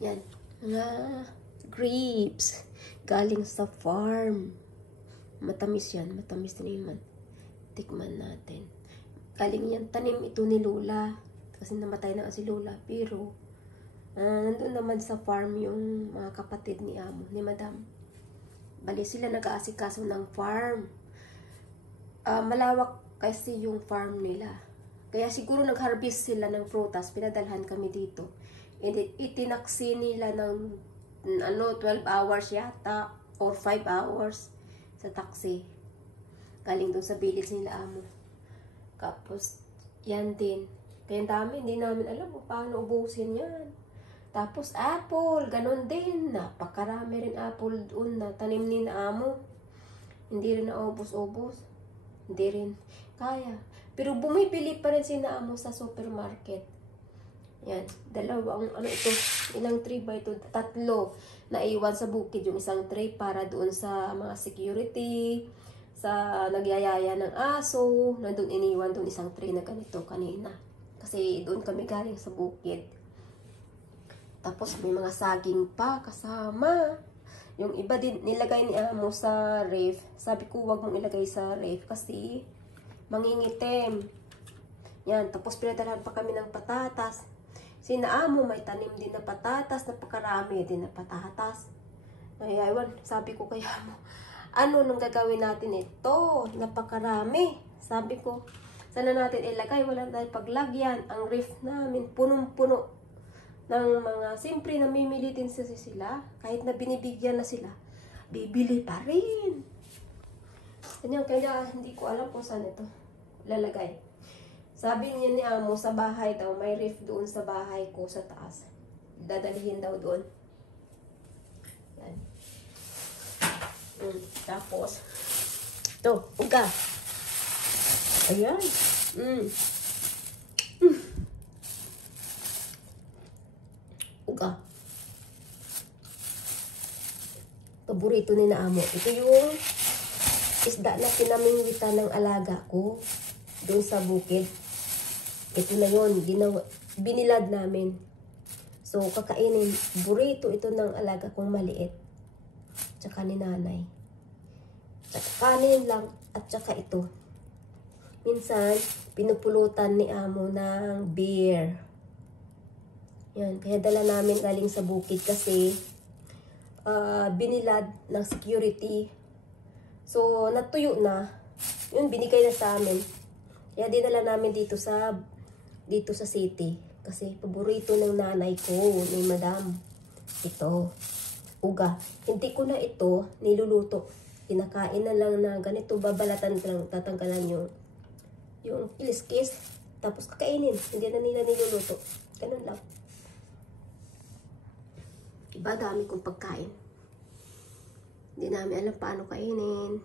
Yan. Mga grapes. Galing sa farm. Matamis yan. Matamis din naman. Tikman natin. Galing yan. Tanim ito ni Lola. Kasi namatay na si Lola. Pero, nandun naman sa farm yung mga kapatid ni Amo, ni Madam. Bali sila nag-aasikaso ng farm. Malawak kasi yung farm nila. Kaya siguro nag-harvest sila ng prutas. Pinadalhan kami dito. Itinaksi nila ng 12 hours yata or 5 hours sa taxi. Galing doon sa village nila Amo. Tapos, yan din. Kaya dami, hindi namin alam kung paano ubusin yan. Tapos, apple, ganun din. Napakarami rin apple doon na tanim ni na Amo. Hindi rin naubos-ubos. Hindi rin kaya. Pero bumibili pa rin si na Amo sa supermarket. Yan, dalawang, ito, ilang tray ba ito? 3 naiwan sa bukid yung isang tray para doon sa mga security, sa nagyayaya ng aso, na doon iniwan doon isang tray na ganito kanina. Kasi doon kami galing sa bukid. Tapos may mga saging pa kasama. Yung iba din nilagay ni Amo sa ref. Sabi ko wag mong ilagay sa ref kasi mangingitim. Yan, tapos pinadalhan pa kami ng patatas. Si na Amo may tanim din na patatas, napakarami din na patatas. Ay, aywan, sabi ko kay Amo, ano nung gagawin natin ito? Napakarami. Sabi ko, sana natin ilagay, wala tayong paglagyan. Ang ref namin punong-puno ng mga, siyempre namimilitin sila, kahit na binibigyan na sila, bibili pa rin. Ganyan, kaya hindi ko alam kung saan ito lalagay. Sabi niya ni Amo, sa bahay daw, may ref doon sa bahay ko sa taas. Dadalhin daw doon. Yan. Tapos, ito, uga. Ayan. Uga. Paborito ni na Amo. Ito yung isda na pinamingwitan ng alaga ko doon sa bukid. Ito na yun. Binilad namin. So, kakainin. Burrito ito ng alaga kong maliit. Tsaka ni nanay. Tsaka kanin lang. At tsaka ito. Minsan, pinupulutan ni Amo ng beer. Yan. Kaya dala namin galing sa bukid kasi binilad ng security. So, natuyo na. Yun, binigay na sa amin. Kaya dinala namin dito sa city. Kasi paborito ng nanay ko, ni Madam. Ito. Uga. Hindi ko na ito niluluto. Kinakain na lang na ganito, babalatan lang, tatanggalan yung kiliskis. Tapos kakainin. Hindi na nila niluluto. Ganun lang. Iba dami kong pagkain. Hindi namin alam paano kainin.